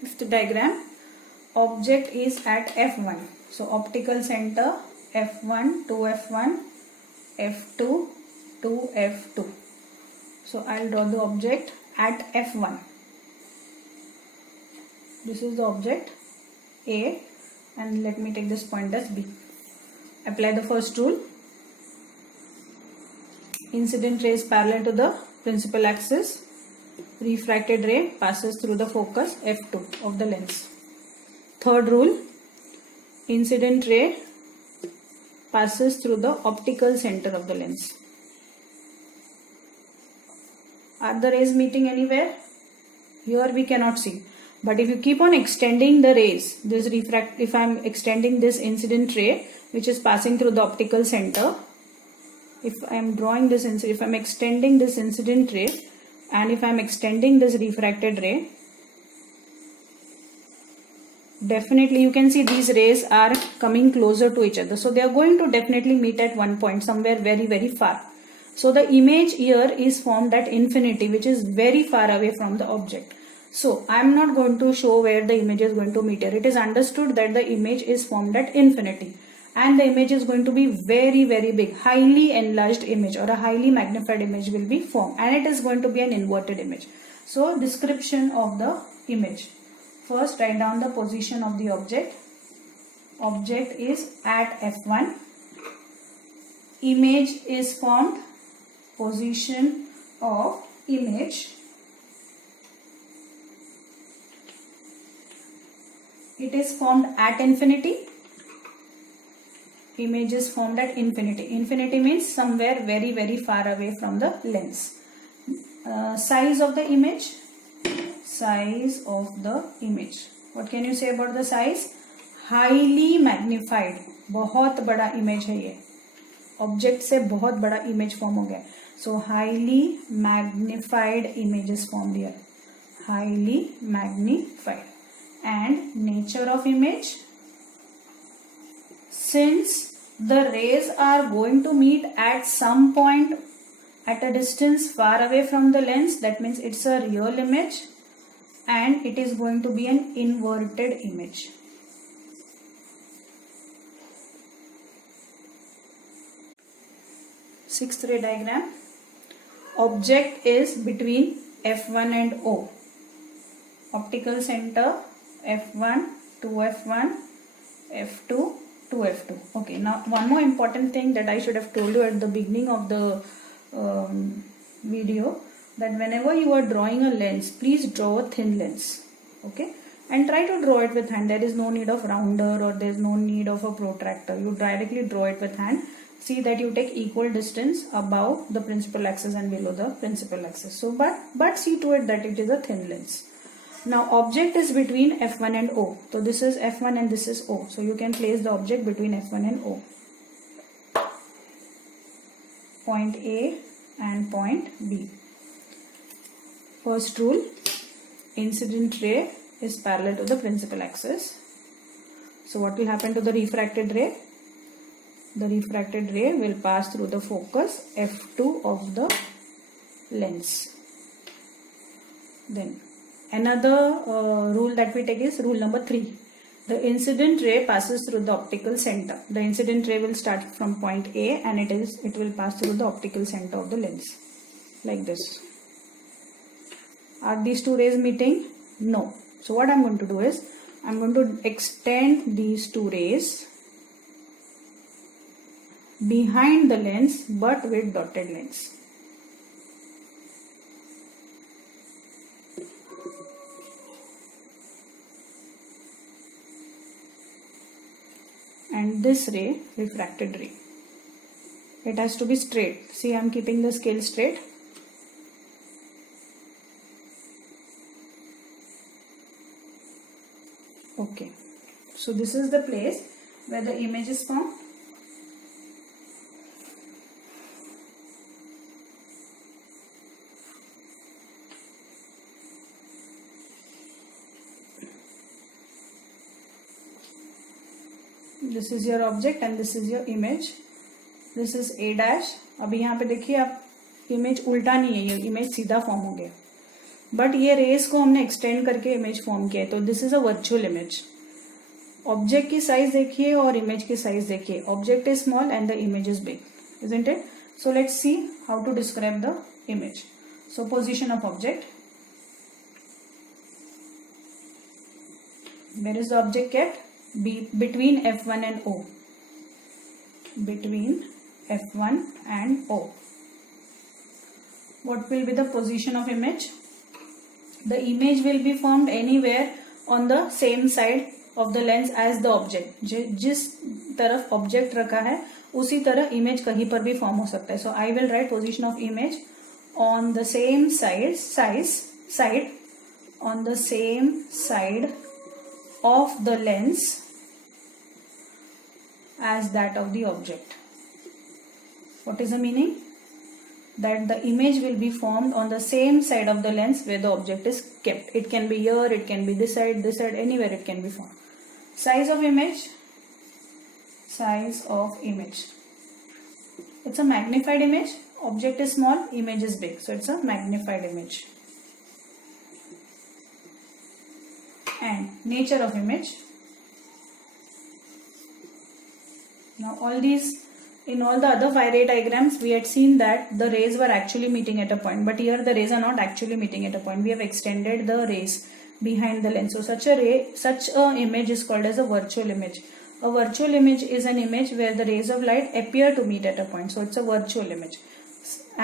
Fifth diagram, object is at F1. So optical center F1 to F1, F2 to F2. So I'll draw the object at F1. This is the object A, and let me take this point as B. Apply the first rule. Incident ray is parallel to the principal axis. Refracted ray passes through the focus F2 of the lens. Third rule, incident ray passes through the optical center of the lens. Are the rays meeting anywhere? Here we cannot see. But if you keep on extending the rays, if I am extending this incident ray which is passing through the optical center, if I am extending this incident ray and if I am extending this refracted ray, definitely you can see these rays are coming closer to each other. So they are going to definitely meet at one point somewhere very, very far. So the image here is formed at infinity, which is very far away from the object. So I am not going to show where the image is going to meet here. It is understood that the image is formed at infinity. And the image is going to be very, very big, highly enlarged image or a highly magnified image will be formed, and it is going to be an inverted image. So description of the image. First, write down the position of the object. Object is at F1. Image is formed. Position of image. It is formed at infinity. Image is formed at infinity. Infinity means somewhere very, very far away from the lens. Size of the image. Size of the image. What can you say about the size? Highly magnified. बहुत बड़ा image है ये. Object से बहुत बड़ा image form हो गया. So highly magnified image is formed here. Highly magnified. And nature of image. Since the rays are going to meet at some point at a distance far away from the lens, that means it's a real image and it is going to be an inverted image. Sixth ray diagram. Object is between F1 and O. Optical center F1 to F1, F2 to F2. Okay, now one more important thing that I should have told you at the beginning of the video, that whenever you are drawing a lens, please draw a thin lens. Okay, and try to draw it with hand. There is no need of rounder or there is no need of a protractor. You directly draw it with hand. See that you take equal distance above the principal axis and below the principal axis. So but see to it that it is a thin lens. Now object is between F1 and O. So this is F1 and this is O. So you can place the object between F1 and O. Point A and point B. First rule, incident ray is parallel to the principal axis. So what will happen to the refracted ray? The refracted ray will pass through the focus F2 of the lens. Then another rule that we take is rule number 3. The incident ray passes through the optical center. The incident ray will start from point A and it will pass through the optical center of the lens. Like this. Are these two rays meeting? No. So what I am going to do is, I am going to extend these two rays behind the lens but with dotted lines. And this ray, refracted ray, it has to be straight. See, I am keeping the scale straight. Okay, so this is the place where the image is formed. This is your object and this is your image. This is A dash. अभी यहाँ पे देखिए आप, image उल्टा नहीं है, ये image सीधा फॉर्म हो गया. बट ये रेस को हमने एक्सटेंड करके इमेज फॉर्म किया है, तो this is a virtual image. Object की साइज देखिए और इमेज की साइज देखिए. Object is small and the image is big, isn't it? So let's see how to describe the image. So position of object. Where is the object kept? Between F1 and O. Between F1 and O. What will be the position of image? The image will be formed anywhere on the same side of the lens as the object. जिस तरफ object रखा है उसी तरह image कहीं पर भी form हो सकता है. So I will write position of image on the same side on the same side of the lens as that of the object. What is the meaning? That the image will be formed on the same side of the lens where the object is kept. It can be here, it can be this side, anywhere it can be formed. Size of image. Size of image. It's a magnified image. Object is small, image is big. So it's a magnified image. And nature of image. Now in all the other 5 ray diagrams we had seen that the rays were actually meeting at a point, but here the rays are not actually meeting at a point. We have extended the rays behind the lens. So such a image is called as a virtual image. A virtual image is an image where the rays of light appear to meet at a point. So it's a virtual image,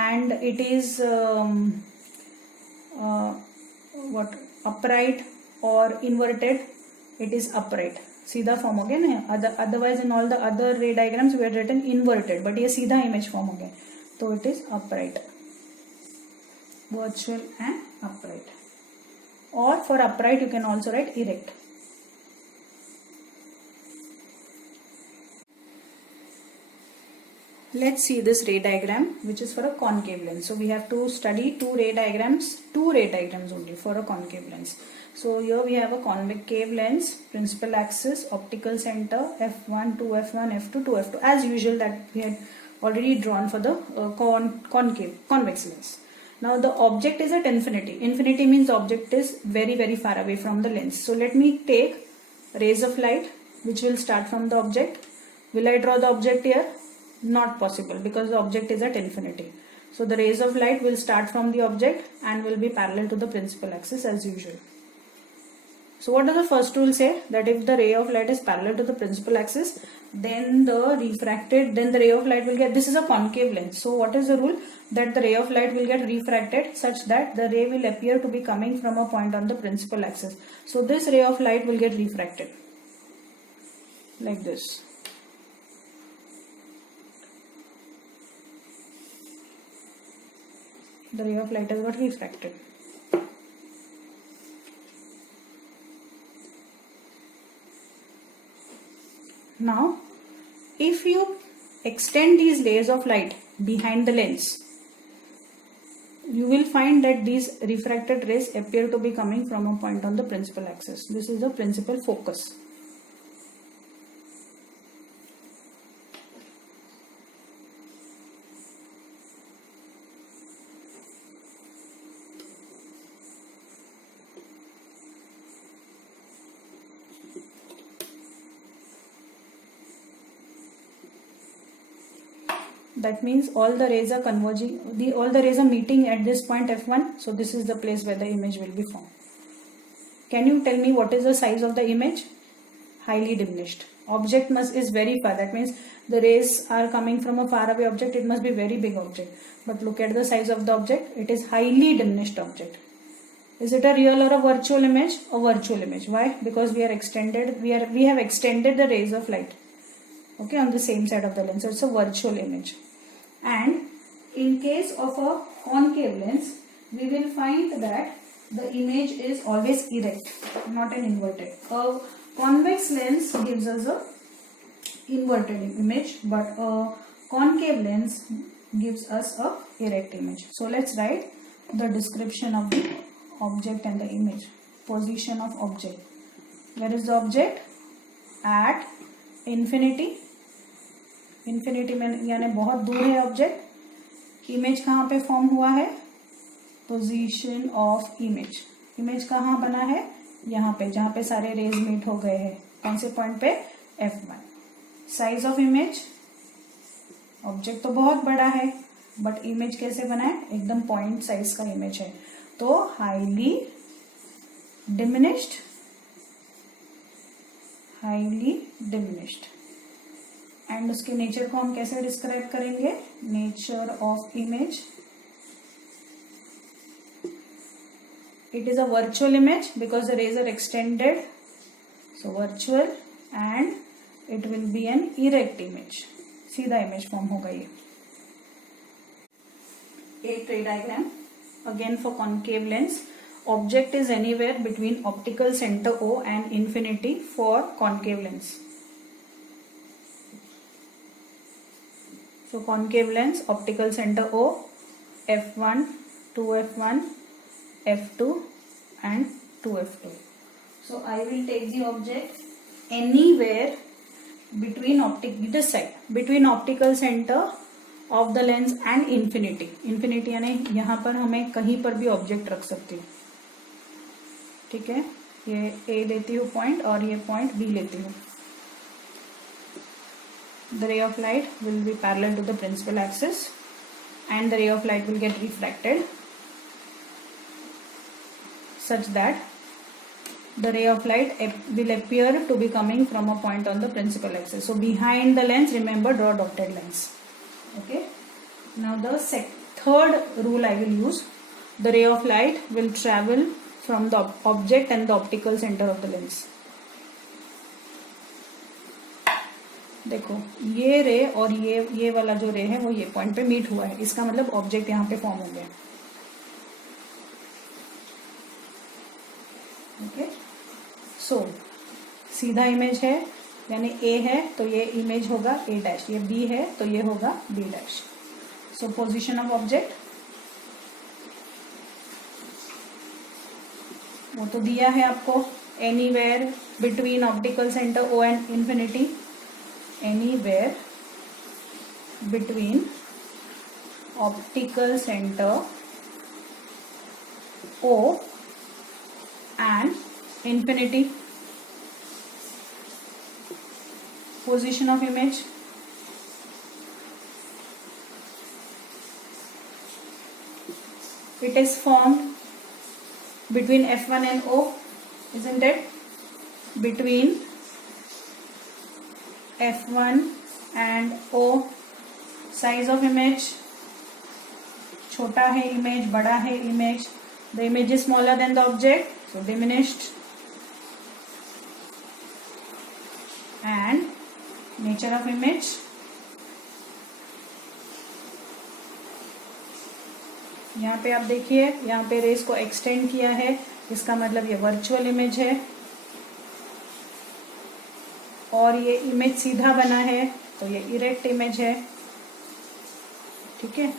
and it is upright or inverted. It is upright. सीधा form हो गया ना. Otherwise in all the other ray diagrams we had written inverted, but ये सीधा image form हो गया, तो it is upright. Virtual and upright. और for upright you can also write erect. Let's see this ray diagram which is for a concave lens. So we have to study two ray diagrams only for a concave lens. So here we have a concave lens, principal axis, optical center, f1 to f1, f2 to f2, as usual that we had already drawn for the convex lens. Now the object is at infinity. Infinity means the object is very very far away from the lens. So let me take rays of light which will start from the object. Will I draw the object here? Not possible, because the object is at infinity. So the rays of light will start from the object and will be parallel to the principal axis as usual. So what does the first rule say? That if the ray of light is parallel to the principal axis, then the ray of light will get, this is a concave lens. So what is the rule? That the ray of light will get refracted such that the ray will appear to be coming from a point on the principal axis. So this ray of light will get refracted like this. The ray of light has got refracted. Now, if you extend these layers of light behind the lens, you will find that these refracted rays appear to be coming from a point on the principal axis. This is the principal focus. That means all the rays are converging, all the rays are meeting at this point f1. So this is the place where the image will be formed. Can you tell me what is the size of the image? Highly diminished. Object is very far. That means the rays are coming from a far away object. It must be very big object. But look at the size of the object. It is highly diminished object. Is it a real or a virtual image? A virtual image. Why? Because we have extended the rays of light, okay, on the same side of the lens. So it's a virtual image. And in case of a concave lens, we will find that the image is always erect, not an inverted. A convex lens gives us a inverted image, but a concave lens gives us a erect image. So let's write the description of the object and the image. Position of object. Where is the object? At infinity. Infinity में यानी बहुत दूर है object. Image कहाँ पे form हुआ है? Position of image, image कहाँ बना है, यहाँ पे जहां पे सारे रेज मीट हो गए हैं, कौन से पॉइंट पे, F1। Size of image, object तो बहुत बड़ा है बट इमेज कैसे बना है, एकदम पॉइंट साइज का इमेज है, तो हाईली डिमिनिश्ड, एंड उसके नेचर को हम कैसे डिस्क्राइब करेंगे, nature of image, it is a virtual image because the rays are extended, so virtual, and it will be an erect image, सीधा इमेज फॉर्म होगा ये। एक tree diagram again for concave lens, object is anywhere between optical center O and infinity for concave lens, so concave lens optical center O, F1, 2F1, F2 and 2F2. So I will take the object anywhere between this side, between optical center of the lens and infinity. Infinity यानी यहाँ पर हमें कहीं पर भी object रख सकती हूँ, ठीक है, ये A लेती हूँ पॉइंट और ये पॉइंट B लेती हूँ। The ray of light will be parallel to the principal axis and the ray of light will get refracted such that the ray of light will appear to be coming from a point on the principal axis. So behind the lens, remember, draw dotted lines. Okay. Now the third rule I will use. The ray of light will travel from the object and the optical center of the lens. देखो ये रे और ये वाला जो रे है वो ये पॉइंट पे मीट हुआ है, इसका मतलब ऑब्जेक्ट यहाँ पे फॉर्म हो गया। ओके, सो सीधा इमेज है यानी A है तो ये इमेज होगा A डैश, ये B है तो ये होगा B dash. So position of object वो तो दिया है आपको, anywhere between optical centre O and infinity, anywhere between optical centre O and infinity. Position of image, it is formed between F1 and O, isn't it? Between F1 and O. Size of image, छोटा है image, बड़ा है image, the image is smaller than the object, so diminished, and nature of image, यहाँ पे आप देखिए, यहाँ पे रेस को एक्सटेंड किया है, इसका मतलब ये वर्चुअल इमेज है, और ये इमेज सीधा बना है तो ये इरेक्ट इमेज है, ठीक है।